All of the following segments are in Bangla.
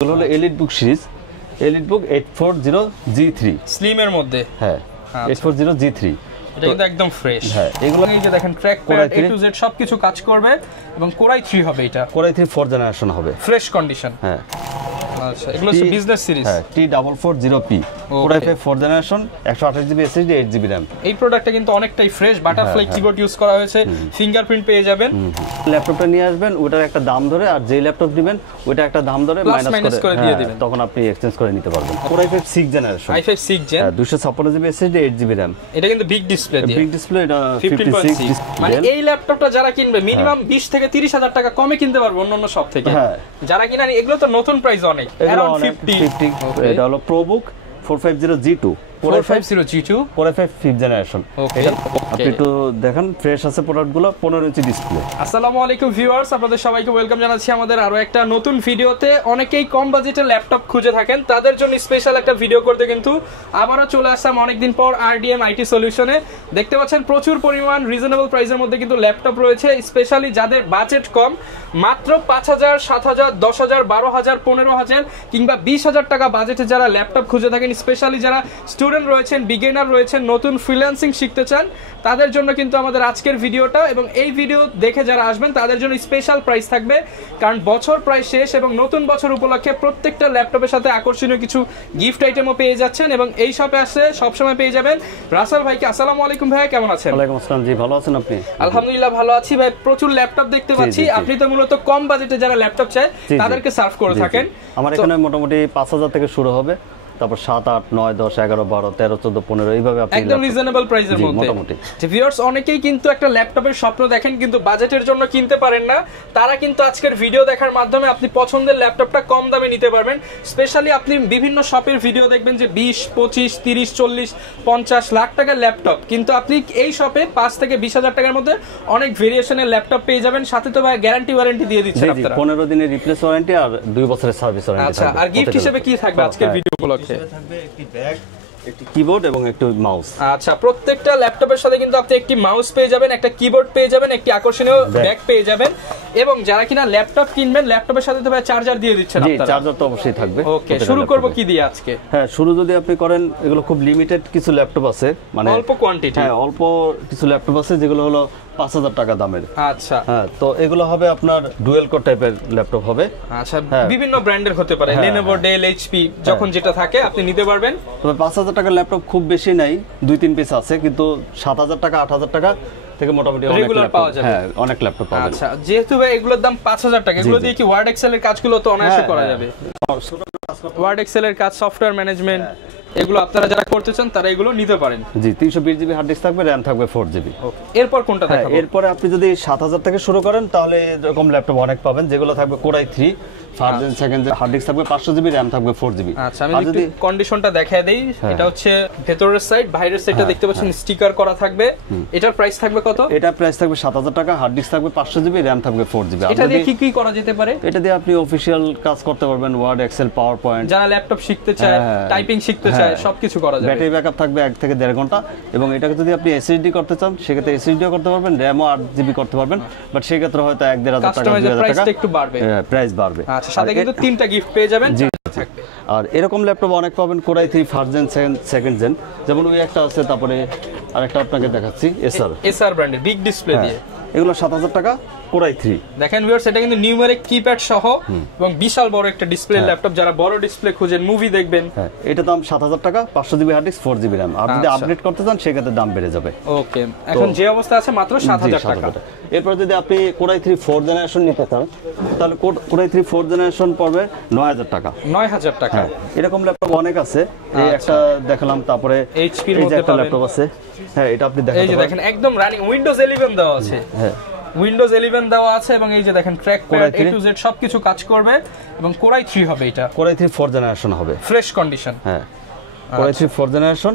এগুলো হলো EliteBook series, EliteBook 840G3 slim এর মধ্যে। হ্যাঁ 840G3 এটা কিন্তু একদম ফ্রেশ। হ্যাঁ এগুলো এই যে দেখেন track pad A to Z সবকিছু কাজ করবে এবং কোরাই 3 হবে এটা। কোরাই 3 4th জেনারেশন হবে, ফ্রেশ কন্ডিশন। হ্যাঁ আচ্ছা এগুলো হচ্ছে বিজনেস সিরিজ। হ্যাঁ T440P core i 5 4th generation 128GB SSD 8GB RAM। এই প্রোডাক্টটা কিন্তু অনেকটাই ফ্রেশ, বাটারফ্লাই কিবোর্ড ইউজ করা হয়েছে, ফিঙ্গারপ্রিন্ট পেয়ে যাবেন। ল্যাপটপটা নিয়ে আসবেন, ওটার একটা দাম ধরে, আর যে ল্যাপটপ দিবেন ওটা একটা দাম ধরে মাইনাস করে দিয়ে দিবেন, তখন আপনি এক্সচেঞ্জ করে নিতে পারবেন। Core i 5 6th generation, i5 6 gen 256GB SSD 8GB RAM। এটা কিন্তু বিগ ডিসপ্লে দিয়ে, বিগ ডিসপ্লে, এটা 15.6। মানে এই ল্যাপটপটা যারা কিনবে মিনিমাম 20 থেকে 30 হাজার টাকা কমে কিনতে পারবে অন্যান্য শপ থেকে। যারা কিনা এগুলো তো নতুন প্রাইস অনেক, अराउंड 50। এটা হলো ProBook 450G2 450G2 core i 5 5th generation. আপনি একটু দেখেন, ফ্রেশ আছে প্রোডাক্টগুলো, 15 ইঞ্চি ডিসপ্লে। আসসালামু আলাইকুম ভিউয়ার্স, আপনাদের সবাইকে ওয়েলকাম জানাচ্ছি আমাদের আরো একটা নতুন ভিডিওতে। অনেকেই কম বাজেটের ল্যাপটপ খুঁজে থাকেন, তাদের জন্য স্পেশাল একটা ভিডিও করতে কিন্তু আবারও চলে আসলাম অনেকদিন পর RDM IT সলিউশনে। দেখতে পাচ্ছেন প্রচুর পরিমাণ রিজনেবল প্রাইসের মধ্যে কিন্তু ল্যাপটপ রয়েছে, স্পেশালি যাদের বাজেট কম, মাত্র 5000, 7000, 10000, 12000, 15000 কিংবা 20000 টাকা বাজেটে যারা ল্যাপটপ খুঁজে থাকেন, স্পেশালি যারা স্টুডেন্ট রয়েছেন, বিগিনার রয়েছেন, নতুন ফ্রিল্যান্সিং শিখতে চান, তাদের জন্য কিন্তু আমাদের আজকের ভিডিওটা। এবং এই ভিডিও দেখে যারা আসবেন তাদের জন্য স্পেশাল প্রাইস থাকবে, কারণ বছর প্রায় শেষ এবং নতুন বছর উপলক্ষে প্রত্যেকটা ল্যাপটপের সাথে আকর্ষণীয় কিছু গিফট আইটেমও পেয়ে যাচ্ছেন। এবং এই শপে আসলে সবসময় পেয়ে যাবেন রাসেল ভাইকে। আসসালামু আলাইকুম ভাই, কেমন আছেন? ওয়ালাইকুম আসসালাম, জি ভালো আছেন আপনি? আলহামদুলিল্লাহ ভালো আছি ভাই। প্রচুর ল্যাপটপ দেখতে পাচ্ছি, আপনি তো মূলত কম বাজেটে যারা ল্যাপটপ চায় তাদেরকে সার্ভ করে থাকেন। আমার এখানে মোটামুটি 5000 থেকে শুরু হবে, তারপর 7, 8, 9, 10, 11, 12, 13, 14, 15 এইভাবে আপনি একদম রিজনেবল প্রাইসের মধ্যে মোটামুটি। যে ভিউয়ার্স অনেকেই কিন্তু একটা ল্যাপটপের স্বপ্ন দেখেন কিন্তু বাজেটের জন্য কিনতে পারেন না, তারা কিন্তু আজকের ভিডিও দেখার মাধ্যমে আপনি পছন্দের ল্যাপটপটা কম দামে নিতে পারবেন। স্পেশালি আপনি বিভিন্ন শপের ভিডিও দেখবেন যে 20, 25, 30, 40, 50 লাখ টাকার ল্যাপটপ, কিন্তু আপনি এই শপে 5 থেকে 20,000 টাকার মধ্যে অনেক ভেরিয়েশনের ল্যাপটপ পেয়ে যাবেন। সাথে তো ভাই গ্যারান্টি ওয়ারেন্টি দিয়ে দিচ্ছেন আপনারা, 15 দিনের রিপ্লেস ওয়ারেন্টি আর 2 বছরের সার্ভিস ওয়ারেন্টি। আচ্ছা, আর গিফট হিসেবে কি থাকবে আজকের ভিডিও উপলক্ষে? ব্যাগ, একটি কিবোর্ড এবং একটি মাউস। আচ্ছা, প্রত্যেকটা ল্যাপটপের সাথে কিন্তু আপনি একটি মাউস পেয়ে যাবেন, একটা কিবোর্ড পেয়ে যাবেন, একটি আকর্ষণীয় ব্যাগ পেয়ে যাবেন। এবং যারা কিনা ল্যাপটপ কিনবেন, ল্যাপটপের সাথে তো ভাই চার্জার দিয়ে দিচ্ছেন আপনারা? জি, চার্জার তো অবশ্যই থাকবে। ওকে, শুরু করব কি দিয়ে আজকে? হ্যাঁ, শুরু যদি আপনি করেন, এগুলো খুব লিমিটেড কিছু ল্যাপটপ আছে, মানে অল্প কোয়ান্টিটি। হ্যাঁ, অল্প কিছু ল্যাপটপ আছে যেগুলো হলো 5000 টাকা দামের। আচ্ছা, হ্যাঁ, তো এগুলো হবে আপনার ডুয়েল কোর টাইপের ল্যাপটপ হবে। আচ্ছা, বিভিন্ন ব্র্যান্ডের হতে পারে, Lenovo, Dell, HP, যখন যেটা থাকে আপনি নিতে পারবেন। তবে 5000 টাকার ল্যাপটপ খুব বেশি নাই, 2-3 পিস আছে, কিন্তু 7000 টাকা, 8000 টাকা থেকে মোটামুটি রেগুলার পাওয়া যাবে। হ্যাঁ, অনেক ল্যাপটপ পাওয়া যাবে। আচ্ছা, যেহেতু ভাই এগুলোর দাম 5000 টাকা, এগুলো দিয়ে কি ওয়ার্ড এক্সেল এর কাজগুলো তো অনায়াসে করা যাবে? ওয়ার্ড এক্সেল এর কাজ, সফটওয়্যার ম্যানেজমেন্ট, এগুলো আপনারা যারা করতে চান তারা এগুলো নিতে পারেন। জি, 320GB হার্ড ডিস্ক থাকবে, RAM থাকবে 4GB। এরপর কোনটা দেখাবো? এরপরে আপনি যদি 7000 থেকে শুরু করেন তাহলে এরকম ল্যাপটপ অনেক পাবেন, যেগুলো থাকবে core i 3 first gen, second gen, hard disk থাকবে 500GB, RAM থাকবে 4GB। আচ্ছা, আমি যদি কন্ডিশনটা দেখায় দেই, এটা হচ্ছে ভেতরের সাইড, বাইরের সাইডটা দেখতে পাচ্ছেন স্টিকার করা থাকবে। এটার প্রাইস থাকবে কত? এটা প্রাইস থাকবে 7000 টাকা, হার্ড ডিস্ক থাকবে 500GB, RAM থাকবে 4GB। এটা দিয়ে কি কি করা যেতে পারে? এটা দিয়ে আপনি অফিশিয়াল কাজ করতে পারবেন, ওয়ার্ড, এক্সেল, পাওয়ার পয়েন্ট। যারা ল্যাপটপ শিখতে চায়, টাইপিং শিখতে চায়, সবকিছু করা যাবে। ব্যাটারি ব্যাকআপ থাকবে 1 থেকে 1.5 ঘন্টা। এবং এটাকে যদি আপনি SSD করতে চান, সেক্ষেত্রে SSDও করতে পারবেন, RAM ও 8GB করতে পারবেন, বাট সেক্ষেত্রে হয়তো 1-1.5 টাকা, 2000 টাকা একটু বাড়বে, প্রাইস বাড়বে। আচ্ছা, সাথে কিন্তু 3টা গিফট পেয়ে যাবেন। আর এরকম ল্যাপটপ অনেক পাবেন core i 3 first gen, second gen, যেমন ওই একটা আছে, তারপরে আরেকটা আপনাকে দেখাচ্ছি, এসআর ব্র্যান্ডের বিগ ডিসপ্লে দিয়ে। এগুলো 7000 টাকা, কোরাই 3। দেখেন ভিউয়ার্স, এটা কিন্তু নিউমেরিক কিপ্যাড সহ এবং বিশাল বড় একটা ডিসপ্লে ল্যাপটপ, যারা বড় ডিসপ্লে খুঁজেন, মুভি দেখবেন। হ্যাঁ, এটা দাম 7000 টাকা, 500GB hard disk, 4GB RAM। আপনি যদি আপডেট করতে চান সেক্ষেত্রে দাম বেড়ে যাবে। ওকে, এখন যে অবস্থা আছে মাত্র 7000 টাকা। এরপর যদি আপনি কোরাই 3 4th জেনারেশন নিতে চান, তাহলে কোরাই 3 4th জেনারেশন পড়বে 9000 টাকা। 9000 টাকা। এরকম ল্যাপটপ অনেক আছে, এই একটা দেখালাম, তারপরে HP এর মধ্যে একটা ল্যাপটপ আছে। হ্যাঁ, এটা আপনি দেখেন, এই যে দেখেন একদম রানিং উইন্ডোজ 11 দেওয়া আছে। হ্যাঁ, উইন্ডোজ 11 দেওয়া আছে এবং এই যে দেখেন track pad A to Z সবকিছু কাজ করবে এবং কোরাই 3 হবে এটা। কোরাই 3 4th জেনারেশন হবে, ফ্রেশ কন্ডিশন। হ্যাঁ, কোরাই 3 4th জেনারেশন।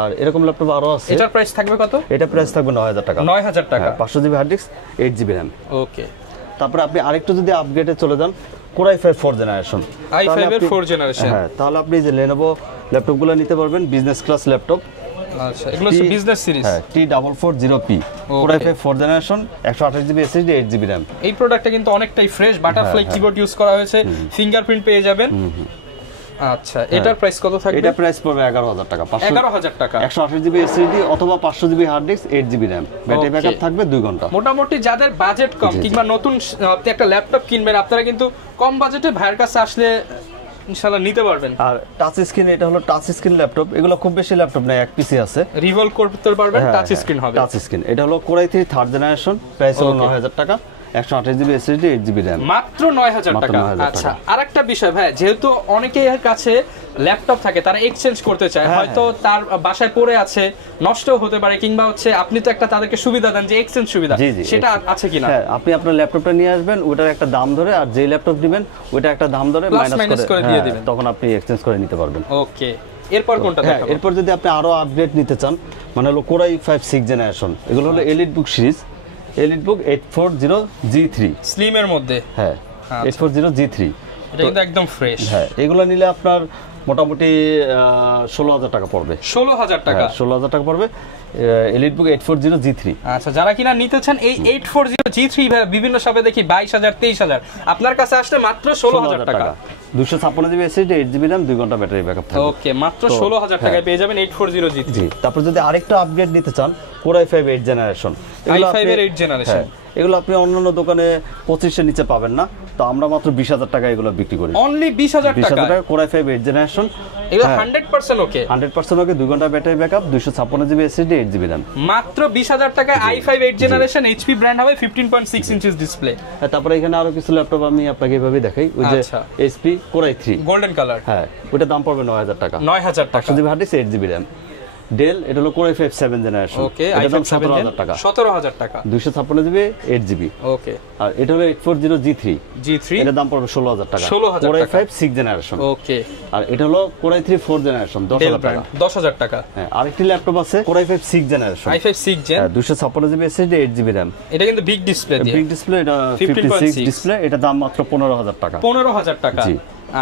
আর এরকম ল্যাপটপ আরো আছে। এটার প্রাইস থাকবে কত? এটা প্রাইস থাকবে 9000 টাকা। 9000 টাকা, 500GB hard disk, 8GB RAM। ওকে, তারপরে আপনি আরেকটু যদি আপগ্রেডে চলে যান, কোরাই 5 4th জেনারেশন, i5 এর 4th জেনারেশন। হ্যাঁ, তাহলে আপনি যে Lenovo ল্যাপটপগুলো নিতে পারবেন, বিজনেস ক্লাস ল্যাপটপ। আচ্ছা এগুলো হচ্ছে বিজনেস সিরিজ। হ্যাঁ T440P Core i5 4th generation 128GB SSD 8GB RAM। এই প্রোডাক্টটা কিন্তু অনেকটাই ফ্রেশ, বাটারফ্লাই কিবোর্ড ইউজ করা হয়েছে, ফিঙ্গারপ্রিন্ট পেয়ে যাবেন। আচ্ছা এটার প্রাইস কত থাকবে? এটা প্রাইস পড়বে 11000 টাকা। 11000 টাকা। 128GB SSD অথবা 500GB hard disk 8GB RAM। Battery backup থাকবে 2 ঘন্টা। মোটামুটি যাদের বাজেট কম কিংবা নতুন আপনি একটা ল্যাপটপ কিনবেন, আপনারা কিন্তু কম বাজেটে ভাইয়ের কাছে আসলে ইনশাআল্লাহ নিতে পারবেন। আর টাচ স্ক্রিন, এটা হলো টাচ স্ক্রিন ল্যাপটপ। এগুলো খুব বেশি ল্যাপটপ না, এক পিসি আছে, রিভলভ করতে পারবেন, টাচ স্ক্রিন হবে। টাচ স্ক্রিন এটা হলো Core i3 3rd generation, price হলো 9000 টাকা, 128GB SSD 8GB RAM। মাত্র 9000 টাকা। আচ্ছা আরেকটা বিষয় ভাই, যেহেতু অনেকের কাছে ল্যাপটপ থাকে, তারা এক্সচেঞ্জ করতে চায়, হয়তো তার বাসায় পড়ে আছে, নষ্ট হতে পারে, কিংবা হচ্ছে আপনি তো একটা তাদেরকে সুবিধা দেন যে এক্সচেঞ্জ সুবিধা, সেটা আছে কিনা? হ্যাঁ, আপনি আপনার ল্যাপটপটা নিয়ে আসবেন, ওটার একটা দাম ধরে, আর যেই ল্যাপটপ নেবেন ওটা একটা দাম ধরে মাইনাস করে দিয়ে দিবেন, তখন আপনি এক্সচেঞ্জ করে নিতে পারবেন। ওকে, এরপর কোনটা দেখাবো? এরপর যদি আপনি আরো আপগ্রেড নিতে চান, মানে হলো Core i5 6th জেনারেশন, এগুলো হলো EliteBook series, EliteBook 840G3 slim এর মধ্যে। হ্যাঁ 840G3, এটা কিন্তু একদম ফ্রেশ। হ্যাঁ এগুলো নিলে আপনার মোটামুটি 16000 টাকা পড়বে। 16000 টাকা? 16000 টাকা পড়বে এলিটবুক 840G3। আচ্ছা যারা কিনা নিতে চান এই 840G3 বিভিন্ন শপে দেখি 22000 23000, আপনার কাছে আসলে মাত্র 16000 টাকা। 256GB SSD 8GB RAM 2 ঘন্টা ব্যাটারি ব্যাকআপ থাকবে। ওকে, মাত্র 16000 টাকায় পেয়ে যাবেন 840G3। তারপর যদি আরেকটা আপগ্রেড নিতে চান, Core i5 8th generation, i5 এর 8th জেনারেশন, এগুলো আপনি অন্যান্য দোকানে 25 এর নিচে পাবেন না, তো আমরা মাত্র 20000 টাকা এগুলো বিক্রি করি। অনলি 20000 টাকা? Core i5 8th জেনারেশন, এগুলো 100% ওকে? 100% ওকে, 2 ঘন্টা battery backup, 256GB SSD 8GB RAM। মাত্র 20000 টাকায় i5 8th generation, HP brand হবে, 15.6 ইঞ্চিস ডিসপ্লে। হ্যাঁ, তারপরে এখানে আরো কিছু ল্যাপটপ আমি আপনাকে এভাবে দেখাই, ওই যে HP Core i3 golden colour, হ্যাঁ ওটার দাম পড়বে 9000 টাকা। 9000 টাকা। 500GB hard disk 8GB RAM। Del, এটা হলো Core i5 7th জেনারেশন, ওকে, এটার দাম i5 17000 টাকা। 17000 টাকা। 256GB 8GB। ওকে, আর এটা হলো 840G3, এটার দাম পড়বে 16000 টাকা। 16000 Core টাকা। i5 6th generation. ওকে, আর এটা হলো Core i3 4th জেনারেশন, 10000 টাকা। 10000 টাকা। হ্যাঁ, আরেকটি ল্যাপটপ আছে Core i5 6th generation, i5 6 gen, 256GB SSD 8GB RAM। এটা কিন্তু বিগ ডিসপ্লে দিয়ে, বিগ ডিসপ্লে, এটা 56 ডিসপ্লে, এটা দাম মাত্র 15000 টাকা। 15000 টাকা।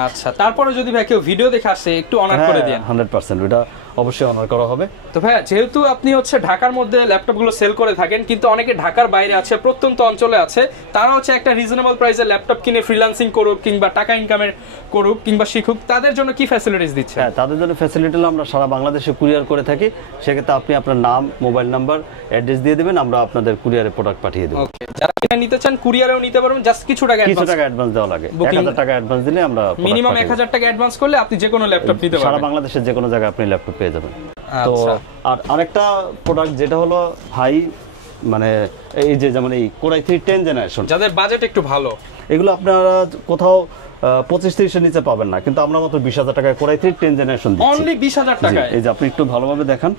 আচ্ছা, তারপরে যদি ভাই কেউ ভিডিও দেখে আসে একটু অনার করে দেন। 100% ওটা অবশ্যই অনার করা হবে। তো ভাই, যেহেতু আপনি হচ্ছে ঢাকার মধ্যে ল্যাপটপগুলো সেল করে থাকেন, কিন্তু অনেকে ঢাকার বাইরে আছে, প্রত্যন্ত অঞ্চলে আছে, তারা হচ্ছে একটা রিজনেবল প্রাইসে ল্যাপটপ কিনে ফ্রিল্যান্সিং করুক, কিংবা টাকা ইনকামের করুক, কিংবা শিখুক, তাদের জন্য কি ফ্যাসিলিটিস দিচ্ছে? হ্যাঁ, তাদের জন্য ফ্যাসিলিটি হলো আমরা সারা বাংলাদেশে কুরিয়ার করে থাকি। সেক্ষেত্রে আপনি আপনার নাম, মোবাইল নাম্বার, অ্যাড্রেস দিয়ে দেবেন, আমরা আপনাদের কুরিয়ারে প্রোডাক্ট পাঠিয়ে দেব। ওকে, যারা কিনা নিতে চান কুরিয়ারেও নিতে পারবেন, জাস্ট কিছু টাকা অ্যাডভান্স দেওয়া লাগে। 1000 টাকা অ্যাডভান্স দিলে আমরা, মিনিমাম 1000 টাকা অ্যাডভান্স করলে আপনি যে কোনো ল্যাপটপ নিতে পারবেন। সারা বাংলাদেশের যে কোনো জায়গায় আপনি ল্যাপটপ পেয়ে যাবেন। তো আর আরেকটা প্রোডাক্ট যেটা হলো হাই, মানে এই যে যেমন এই Core i3 10th জেনারেশন, যাদের বাজেট একটু ভালো, এগুলো আপনারা কোথাও 25-30 এর নিচে পাবেন না, কিন্তু আমরা মাত্র 20000 টাকায় Core i3 10th জেনারেশন দিচ্ছি। অনলি 20000 টাকায়? এই যে আপনি একটু ভালোভাবে দেখান,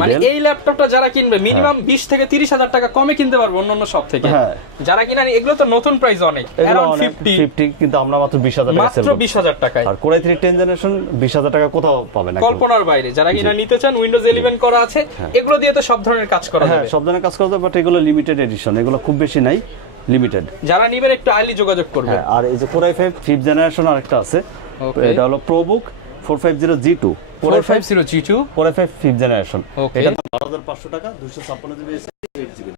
মানে এই ল্যাপটপটা যারা কিনবে মিনিমাম 20 থেকে 30000 টাকা কমে কিনতে পারবে অন্যান্য সব থেকে। হ্যাঁ, যারা কিনা এগুলো তো নতুন প্রাইস অনেক, अराउंड 50, কিন্তু আমরা মাত্র 20000 টাকায় সেল মাত্র 20000 টাকায়। আর Core i3 10th জেনারেশন 20000 টাকা কোথাও পাবেন না, কল্পনার বাইরে। যারা কিনা নিতে চান, উইন্ডোজ 11 করা আছে, এগুলো দিয়ে তো সব ধরনের কাজ করা যাবে। হ্যাঁ, সব ধরনের কাজ করা যাবে, বাট এগুলো লিমিটেড এডিশন, এগুলো খুব বেশি নাই, লিমিটেড। যারা নেবেন একটু আর্লি যোগাযোগ করবেন। আর এই যে Core i5 5th জেনারেশন আরেকটা আছে, এটা হলো ProBook 450G2, 450G2, Core i5 5th generation, এটা 12500 টাকা, 256GB SSD 8GB।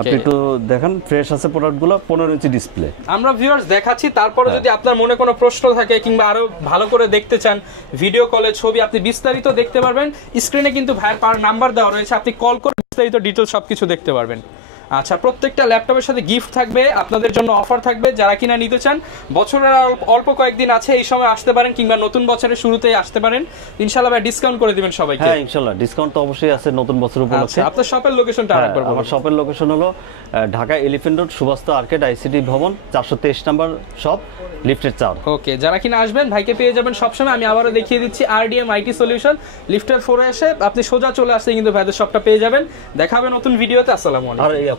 আপনি একটু দেখেন, ফ্রেশ আছে প্রোডাক্টগুলো, 15 ইঞ্চি ডিসপ্লে। আমরা ভিউয়ার্স দেখাচ্ছি, তারপরে যদি আপনার মনে কোনো প্রশ্ন থাকে কিংবা আরো ভালো করে দেখতে চান, ভিডিও কলে ছবি আপনি বিস্তারিত দেখতে পারবেন। স্ক্রিনে কিন্তু ভাইয়ের নাম্বার দেওয়া রয়েছে, আপনি কল করে বিস্তারিত ডিটেইলস সবকিছু দেখতে পারবেন। আচ্ছা, প্রত্যেকটা ল্যাপটপের সাথে গিফট থাকবে, আপনাদের জন্য অফার থাকবে। যারা কিনা নিতে চান, বছরের অল্প কয়েকদিন আছে, এই সময় আসতে পারেন, কিংবা নতুন বছরের শুরুতেই আসতে পারেন। ইনশাআল্লাহ ভাই ডিসকাউন্ট করে দিবেন সবাইকে। হ্যাঁ, ইনশাআল্লাহ ডিসকাউন্ট তো অবশ্যই আছে নতুন বছর উপলক্ষে। আপনার শপের লোকেশনটা আরেকবার বলুন। আমার শপের লোকেশন হলো Dhaka elephant road, Subastu arcade, ICT ভবন, 423 নম্বর শপ, লিফটের 4। ওকে, যারা কিনা আসবেন ভাইকে পেয়ে যাবেন সবসময়। আমি আবারও দেখিয়ে দিচ্ছি, RDM IT সলিউশন, লিফটের 4 এসে আপনি সোজা চলে আসলে কিন্তু ভাইদের শপটা পেয়ে যাবেন। দেখা হবে নতুন ভিডিওতে। আসসালামু আলাইকুম। আর